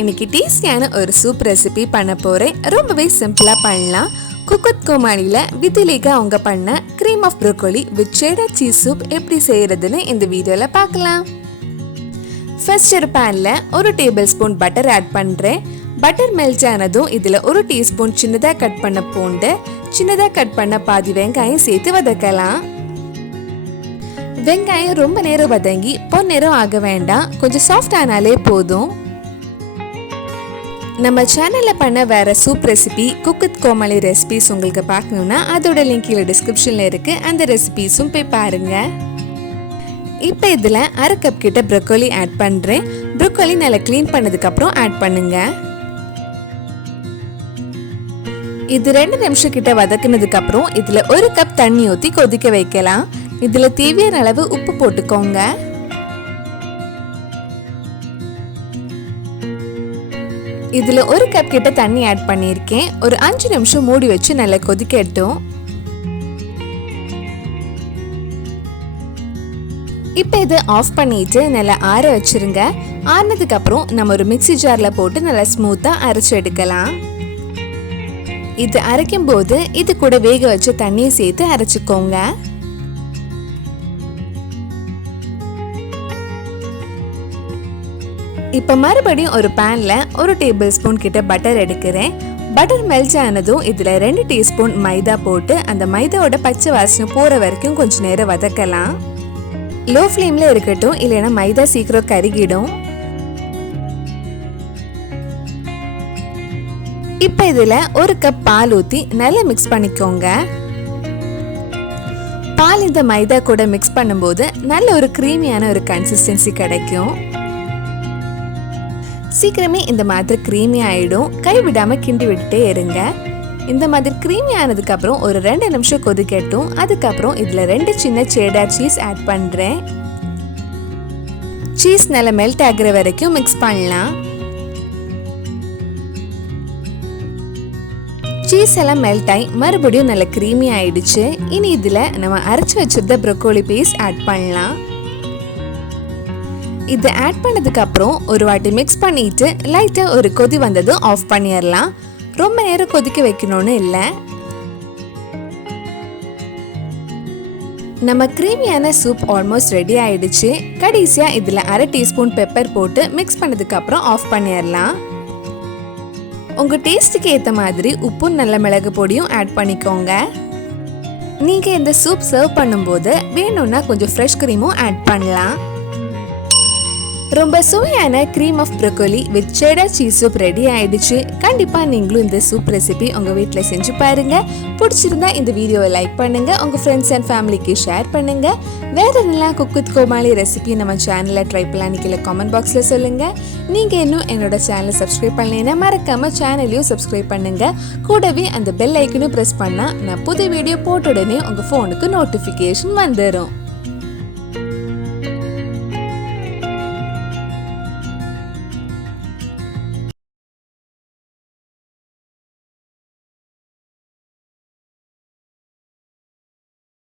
இன்னைக்கு டேஸ்டியான ஒரு சூப் ரெசிபி பண்ண போறேன். ரொம்பவே சிம்பிளா பண்ணலாம். குக்குத் கோமாளில வித்யுலேகா அவங்க பண்ண cream of broccoli with cheddar cheese soup எப்படி செய்யறதுன்னு இந்த வீடியோல பார்க்கலாம். ஃபர்ஸ்ட் ஒரு panல 1 டேபிள்ஸ்பூன் பட்டர் ஆட் பண்றேன். பட்டர் மெல்ட் ஆனதும் இதுல 1 டீஸ்பூன் சின்னதா கட் பண்ண பூண்டு, சின்னதா கட் பண்ண பாதி வெங்காயம் சேர்த்து வதக்கலாம். வெங்காயம் ரொம்ப நேரம் வதங்கி பொன்னிறம் ஆக வேண்டாம், கொஞ்சம் சாஃப்ட் ஆனாலே போதும். நம்ம சேனல்ல பண்ண வேற சூப் ரெசிபி குக்குத் கோமாளி ரெசிபிஸ் உங்களுக்கு பார்க்கணும்னா அதோட லிங்க் கீழே டிஸ்கிரிப்ஷன்ல இருக்கு, அந்த ரெசிபிஸும் போய் பாருங்க. இப்போ இதுல 1/2 கப் கிட்ட ப்ரோக்கோலி ஆட் பண்றேன். ப்ரோக்கோலி நல்லா க்ளீன் பண்ணதுக்கு அப்புறம் ஆட் பண்ணுங்க. இது 2 நிமிஷம் கிட்ட வதக்குனதுக்கு அப்புறம் இதுல 1 கப் தண்ணி ஊத்தி கொதிக்க வைக்கலாம். இதுல தேவையான அளவு உப்பு போட்டுக்கோங்க. இதுல 1 கப் கிட்ட தண்ணி ஆட் பண்ணியிருக்கேன். ஒரு 5 நிமிஷம் மூடி வச்சு நல்லா கொதிக்கட்டும். இப்போ இது ஆஃப் பண்ணிட்டு நல்லா ஆற வச்சிருங்க. ஆறினதுக்கு அப்புறம் நம்ம ஒரு மிக்ஸி ஜார்ல போட்டு நல்லா ஸ்மூத்தா அரைச்சு எடுக்கலாம். இது அரைக்கும் போது இது கூட வேக வச்ச தண்ணியை சேர்த்து அரைச்சுக்கோங்க. இப்போ மறுபடியும் ஒரு பேன்ல 1 டேபிள்ஸ்பூன் கிட்ட பட்டர் எடுக்கிறேன். பட்டர் மெல்ட் ஆனதும் இதுல 2 டீஸ்பூன் மைதா போட்டு அந்த மைதாவோட பச்சை வாசனை போற வரைக்கும் கொஞ்ச நேரம் வதக்கலாம். லோ ஃப்ளேம்ல இருக்கட்டும், இல்லைன்னா மைதா சீக்கிரம் கருகிடும். இப்போ இதுல 1 கப் பால் ஊத்தி நல்லா மிக்ஸ் பண்ணிக்கோங்க. பால் இந்த மைதா கூட மிக்ஸ் பண்ணும்போது நல்ல ஒரு கிரீமியான ஒரு கன்சிஸ்டன்சி கிடைக்கும். சீக்கிரமே இந்த மாதிரி கிரீமி ஆயிடும். கை விடாம கிண்டி விட்டுட்டே இருங்க. இந்த மாதிரி கிரீமி ஆனதுக்கு அப்புறம் ஒரு 2 நிமிஷம் கொதிக்கட்டும். அதுக்கப்புறம் இதுல 2 சின்ன சேடார் சீஸ் ஆட் பண்றேன். சீஸ் நல்லா மெல்ட் ஆகுற வரைக்கும் மிக்ஸ் பண்ணலாம். சீஸ் எல்லாம் மெல்ட் ஆகி மறுபடியும் நல்லா கிரீமி ஆயிடுச்சு. இனி இதுல நம்ம அரைச்சு வச்சிருந்த ப்ரோக்கோலி பேஸ்ட் ஆட் பண்ணலாம். இது ஆட் பண்ணதுக்கு அப்புறம் ஒரு வாட்டி மிக்ஸ் பண்ணிட்டு லைட்டா ஒரு கொதி வந்ததும் ஆஃப் பண்ணிடலாம். ரொம்ப நேரம் கொதிக்க வைக்கணும்னு இல்லை. நம்ம கிரீமியான சூப் ஆல்மோஸ்ட் ரெடி ஆயிடுச்சு. கடைசியா இதுல 1/2 டீஸ்பூன் பெப்பர் போட்டு மிக்ஸ் பண்ணதுக்கு அப்புறம் ஆஃப் பண்ணிடலாம். உங்க டேஸ்டுக்கு ஏத்த மாதிரி உப்பும் நல்ல மிளகு பொடியும் ஆட் பண்ணிக்கோங்க. நீங்க இந்த சூப் சர்வ் பண்ணும்போது வேணும்னா கொஞ்சம் ஃப்ரெஷ் கிரீமும் ஆட் பண்ணலாம். ரொம்ப சுவையான cream of broccoli with cheddar cheese soup ready ஆயிடுச்சு. கண்டிப்பா நீங்களும் இந்த சூப் ரெசிபி உங்க வீட்ல செஞ்சு பாருங்க. பிடிச்சிருந்தா இந்த வீடியோவை லைக் பண்ணுங்க, உங்க ஃப்ரெண்ட்ஸ் அண்ட் ஃபேமிலிக்கு ஷேர் பண்ணுங்க. வேற என்னெல்லாம் குக்குத் கோமாளி ரெசிபி நம்ம சேனல்ல ட்ரை பண்ணலாம்னு கீழே கமெண்ட் பாக்ஸ்ல சொல்லுங்க. நீங்க இன்னும் என்னோட சேனலை சப்ஸ்கிரைப் பண்ணலைன்னா மறக்காம சேனலையும் சப்ஸ்கிரைப் பண்ணுங்க. கூடவே அந்த பெல் ஐக்கனும் பிரஸ் பண்ணா நான் புது வீடியோ போட்ட உடனே உங்க போனுக்கு நோட்டிபிகேஷன் வந்துடும்.